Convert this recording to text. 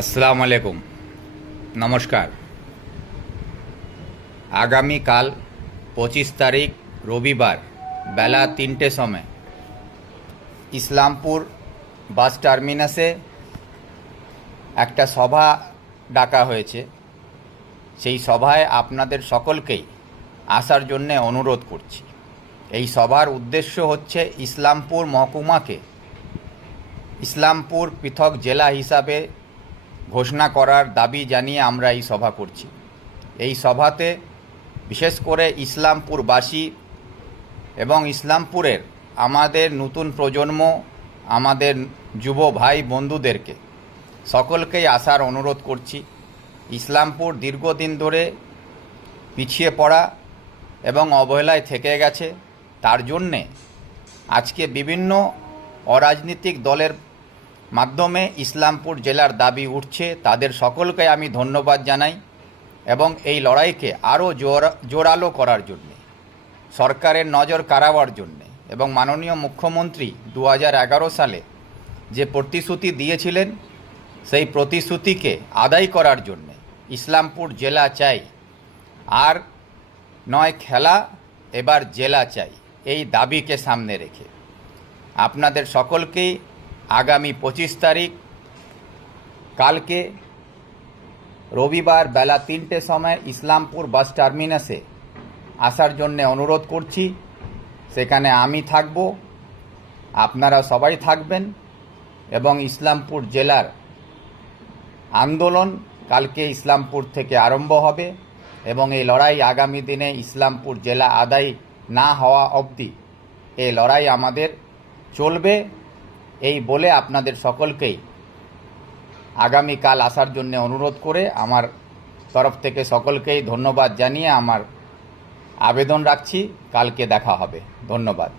আসসালামু আলাইকুম, নমস্কার। আগামীকাল 25 তারিখ রবিবার বেলা 3টে সময় ইসলামপুর বাস টার্মিনাসে একটা সভা ডাকা হয়েছে। সেই সভায় আপনাদের সকলকেই আসার জন্য অনুরোধ করছি। এই সভার উদ্দেশ্য হচ্ছে ইসলামপুর মহকুমাকে ইসলামপুর পৃথক জেলা হিসাবে ঘোষণা করার দাবি জানিয়ে আমরা এই সভা করছি। এই সভাতে বিশেষ করে ইসলামপুরবাসী এবং ইসলামপুরের আমাদের নতুন প্রজন্ম, আমাদের যুব ভাই বন্ধুদেরকে সকলকেই আসার অনুরোধ করছি। ইসলামপুর দীর্ঘদিন ধরে পিছিয়ে পড়া এবং অবহেলায় থেকে গেছে। তার জন্যে আজকে বিভিন্ন অরাজনৈতিক দলের মাধ্যমে ইসলামপুর জেলার দাবি উঠছে। তাদের সকলকে আমি ধন্যবাদ জানাই এবং এই লড়াইকে আরও জোরালো করার জন্যে, সরকারের নজর কাড়াবার জন্যে এবং মাননীয় মুখ্যমন্ত্রী 2011 সালে যে প্রতিশ্রুতি দিয়েছিলেন সেই প্রতিশ্রুতিকে আদায় করার জন্যে ইসলামপুর জেলা চাই। আর নয় খেলা, এবার জেলা চাই। এই দাবিকে সামনে রেখে আপনাদের সকলকেই আগামী 25 তারিখ কালকে রবিবার বেলা 3টে সময় ইসলামপুর বাস টার্মিনাসে আসার জন্য অনুরোধ করছি। সেখানে আমি থাকব, আপনারা সবাই থাকবেন এবং ইসলামপুর জেলার আন্দোলন কালকে ইসলামপুর থেকে আরম্ভ হবে এবং এই লড়াই আগামী দিনে ইসলামপুর জেলা আদায় না হওয়া অবধি এই লড়াই আমাদের চলবে। এই বলে আপনাদের সকলকেই আগামীকাল আসার জন্য অনুরোধ করে আমার তরফ থেকে সকলকেই ধন্যবাদ জানিয়ে আমার আবেদন রাখছি। কালকে দেখা হবে। ধন্যবাদ।